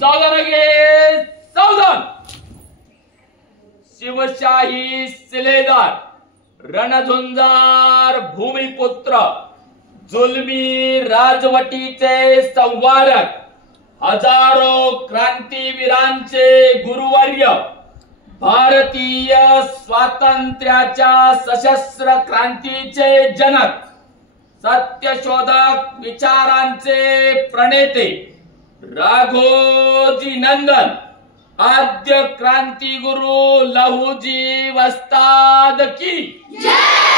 सावधान घे सावधान. शिवशाही शिलेदार रणझुंजार भूमिपुत्र जुलमी राजवटीचे संवारक हजारो क्रांतीवीरांचे गुरुवर्य भारतीय स्वातंत्र्याच्या सशस्त्र क्रांतीचे जनक सत्यशोधक विचारांचे प्रणेते राघोजी नंदन आद्य क्रांती गुरु लहुजी वस्ताद की जय.